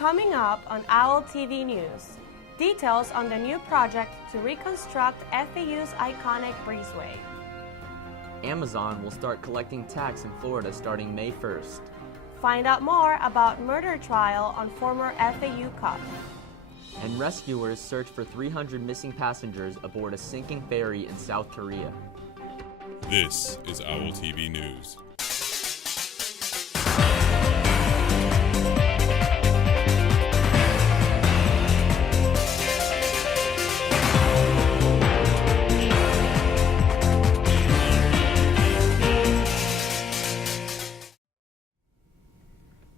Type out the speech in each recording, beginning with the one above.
Coming up on Owltv News, details on the new project to reconstruct FAU's iconic breezeway. Amazon will start collecting tax in Florida starting May 1st. Find out more about murder trial on former FAU cop. And rescuers search for 300 missing passengers aboard a sinking ferry in South Korea. This is Owltv News.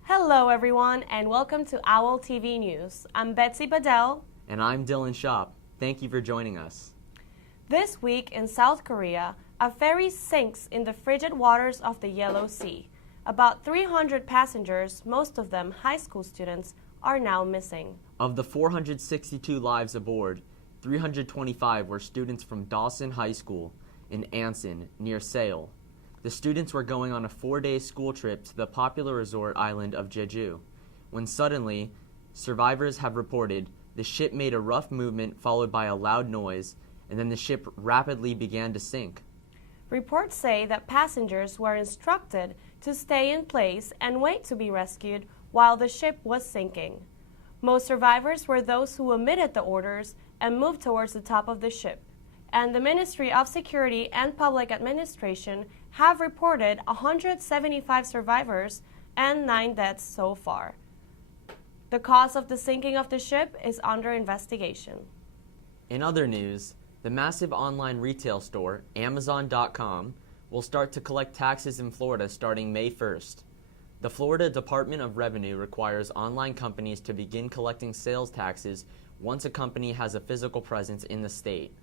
Hello everyone and welcome to Owltv News. I'm Betsy Badell. And I'm Dylan Shop. Thank you for joining us. This week in South Korea, a ferry sinks in the frigid waters of the Yellow Sea. About 300 passengers, most of them high school students, are now missing. Of the 462 lives aboard, 325 were students from Dawson High School in Anson, near Seoul. The students were going on a 4-day school trip to the popular resort island of Jeju, when suddenly, survivors have reported, the ship made a rough movement followed by a loud noise, and then the ship rapidly began to sink. Reports say that passengers were instructed to stay in place and wait to be rescued while the ship was sinking. Most survivors were those who omitted the orders and moved towards the top of the ship. And the Ministry of Security and Public Administration have reported 175 survivors and 9 deaths so far. The cause of the sinking of the ship is under investigation. In other news, the massive online retail store, Amazon.com, will start to collect taxes in Florida starting May 1st. The Florida Department of Revenue requires online companies to begin collecting sales taxes once a company has a physical presence in the state.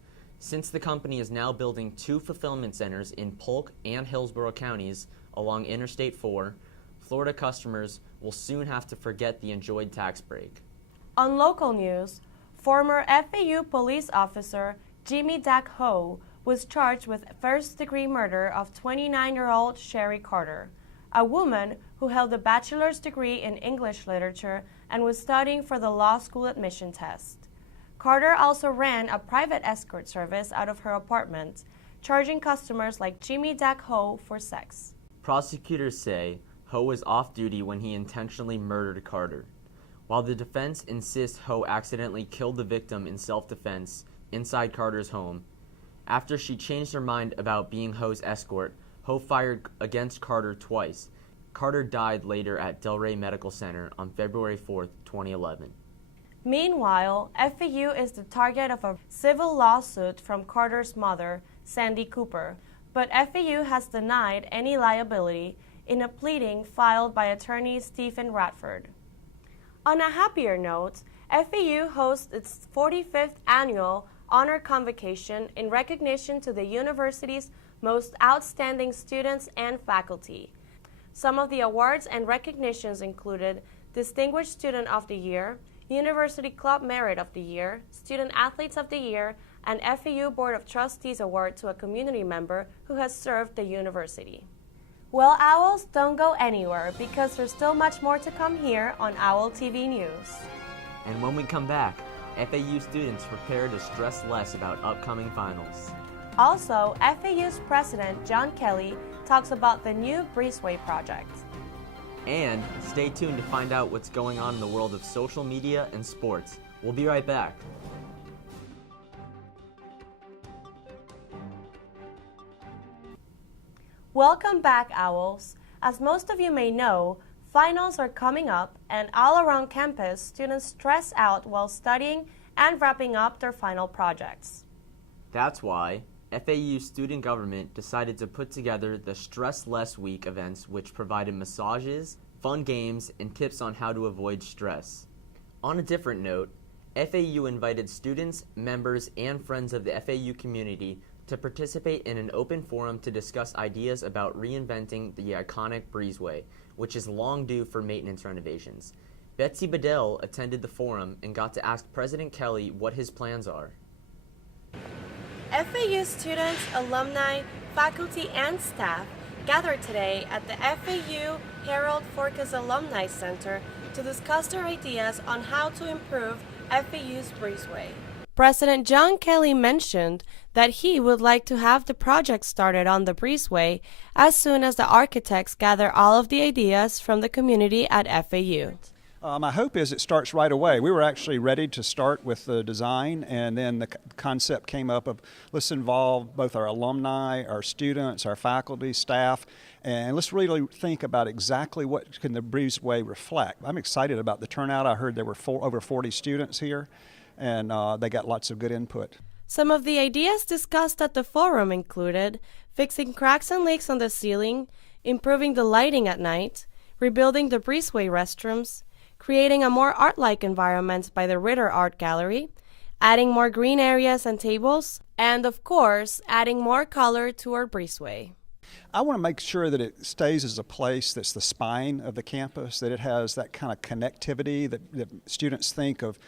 Since the company is now building 2 fulfillment centers in Polk and Hillsborough counties along Interstate 4, Florida customers will soon have to forget the enjoyed tax break. On local news, former FAU police officer Jimmy Dak Ho was charged with first-degree murder of 29-year-old Sherry Carter, a woman who held a bachelor's degree in English literature and was studying for the law school admission test. Carter also ran a private escort service out of her apartment, charging customers like Jimmy Dak Ho for sex. Prosecutors say Ho was off duty when he intentionally murdered Carter. While the defense insists Ho accidentally killed the victim in self-defense inside Carter's home, after she changed her mind about being Ho's escort, Ho fired against Carter twice. Carter died later at Delray Medical Center on February 4, 2011. Meanwhile, FAU is the target of a civil lawsuit from Carter's mother, Sandy Cooper, but FAU has denied any liability in a pleading filed by attorney Stephen Radford. On a happier note, FAU hosts its 45th annual honor convocation in recognition to the university's most outstanding students and faculty. Some of the awards and recognitions included Distinguished Student of the Year, University Club Merit of the Year, Student Athletes of the Year, and FAU Board of Trustees Award to a community member who has served the university. Well, Owls, don't go anywhere because there's still much more to come here on Owltv News. And when we come back, FAU students prepare to stress less about upcoming finals. Also, FAU's President John Kelly talks about the new breezeway project. And stay tuned to find out what's going on in the world of social media and sports. We'll be right back. Welcome back, Owls. As most of you may know, finals are coming up and all around campus, students stress out while studying and wrapping up their final projects. That's why FAU student government decided to put together the Stress Less Week events, which provided massages, fun games, and tips on how to avoid stress. On a different note, FAU invited students, members, and friends of the FAU community to participate in an open forum to discuss ideas about reinventing the iconic breezeway, which is long due for maintenance renovations. Betsy Badell attended the forum and got to ask President Kelly what his plans are. FAU students, alumni, faculty, and staff gathered today at the FAU Harold Forkas Alumni Center to discuss their ideas on how to improve FAU's breezeway. President John Kelly mentioned that he would like to have the project started on the breezeway as soon as the architects gather all of the ideas from the community at FAU. My hope is it starts right away. We were actually ready to start with the design, and then the concept came up of let's involve both our alumni, our students, our faculty, staff, and let's really think about exactly what can the breezeway reflect. I'm excited about the turnout. I heard there were over 40 students here, and they got lots of good input. Some of the ideas discussed at the forum included fixing cracks and leaks on the ceiling, improving the lighting at night, rebuilding the breezeway restrooms, creating a more art-like environment by the Ritter Art Gallery, adding more green areas and tables, and of course, adding more color to our breezeway. I want to make sure that it stays as a place that's the spine of the campus, that it has that kind of connectivity that students think of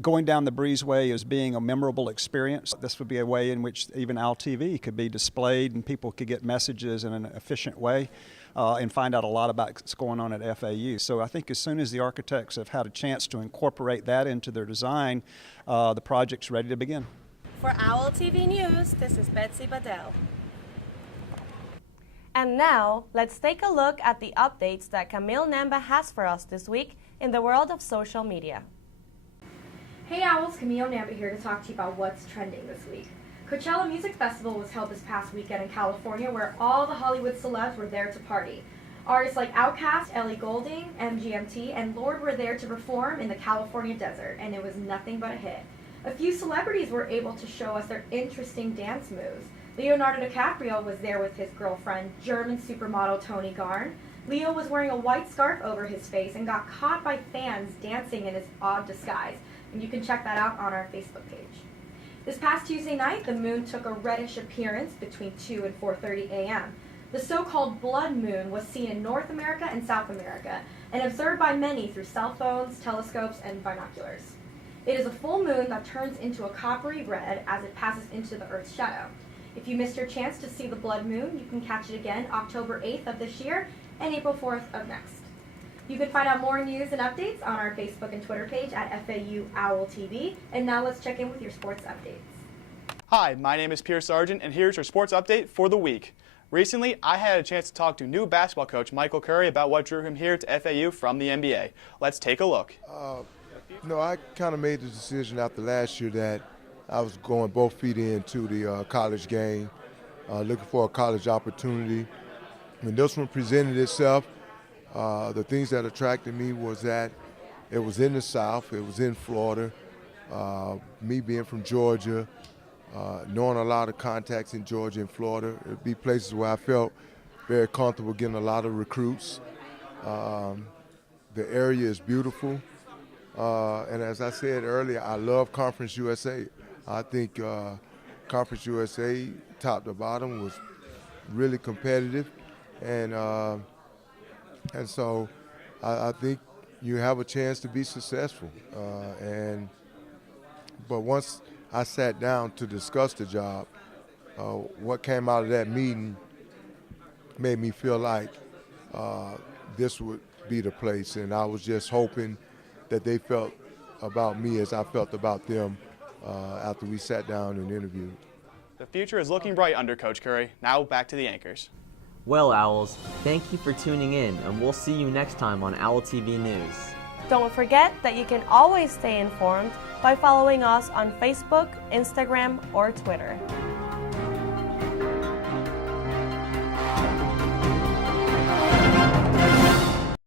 going down the breezeway as being a memorable experience. This would be a way in which even Owltv could be displayed and people could get messages in an efficient way and find out a lot about what's going on at FAU. So I think as soon as the architects have had a chance to incorporate that into their design, the project's ready to begin. For Owltv News, this is Betsy Badell. And now, let's take a look at the updates that Camille Namba has for us this week in the world of social media. Hey Owls, Camille Namba here to talk to you about what's trending this week. Coachella Music Festival was held this past weekend in California, where all the Hollywood celebs were there to party. Artists like Outkast, Ellie Goulding, MGMT, and Lorde were there to perform in the California desert, and it was nothing but a hit. A few celebrities were able to show us their interesting dance moves. Leonardo DiCaprio was there with his girlfriend, German supermodel Toni Garn. Leo was wearing a white scarf over his face and got caught by fans dancing in his odd disguise, and you can check that out on our Facebook page. This past Tuesday night, the moon took a reddish appearance between 2 and 4:30 a.m. The so-called blood moon was seen in North America and South America and observed by many through cell phones, telescopes, and binoculars. It is a full moon that turns into a coppery red as it passes into the Earth's shadow. If you missed your chance to see the blood moon, you can catch it again October 8th of this year and April 4th of next. You can find out more news and updates on our Facebook and Twitter page at FAU Owltv. And now let's check in with your sports updates. Hi, my name is Pierre Sargent, and here's your sports update for the week. Recently, I had a chance to talk to new basketball coach Michael Curry about what drew him here to FAU from the NBA. Let's take a look. I kind of made the decision after last year that I was going both feet into the college game, looking for a college opportunity. When this one presented itself, the things that attracted me was that it was in the South, it was in Florida. Me being from Georgia, knowing a lot of contacts in Georgia and Florida, it would be places where I felt very comfortable getting a lot of recruits. The area is beautiful. And as I said earlier, I love Conference USA. I think Conference USA, top to bottom, was really competitive. And so I think you have a chance to be successful. But once I sat down to discuss the job, what came out of that meeting made me feel like this would be the place. And I was just hoping that they felt about me as I felt about them after we sat down and interviewed. The future is looking bright under Coach Curry. Now back to the anchors. Well, Owls, thank you for tuning in, and we'll see you next time on Owltv News. Don't forget that you can always stay informed by following us on Facebook, Instagram, or Twitter.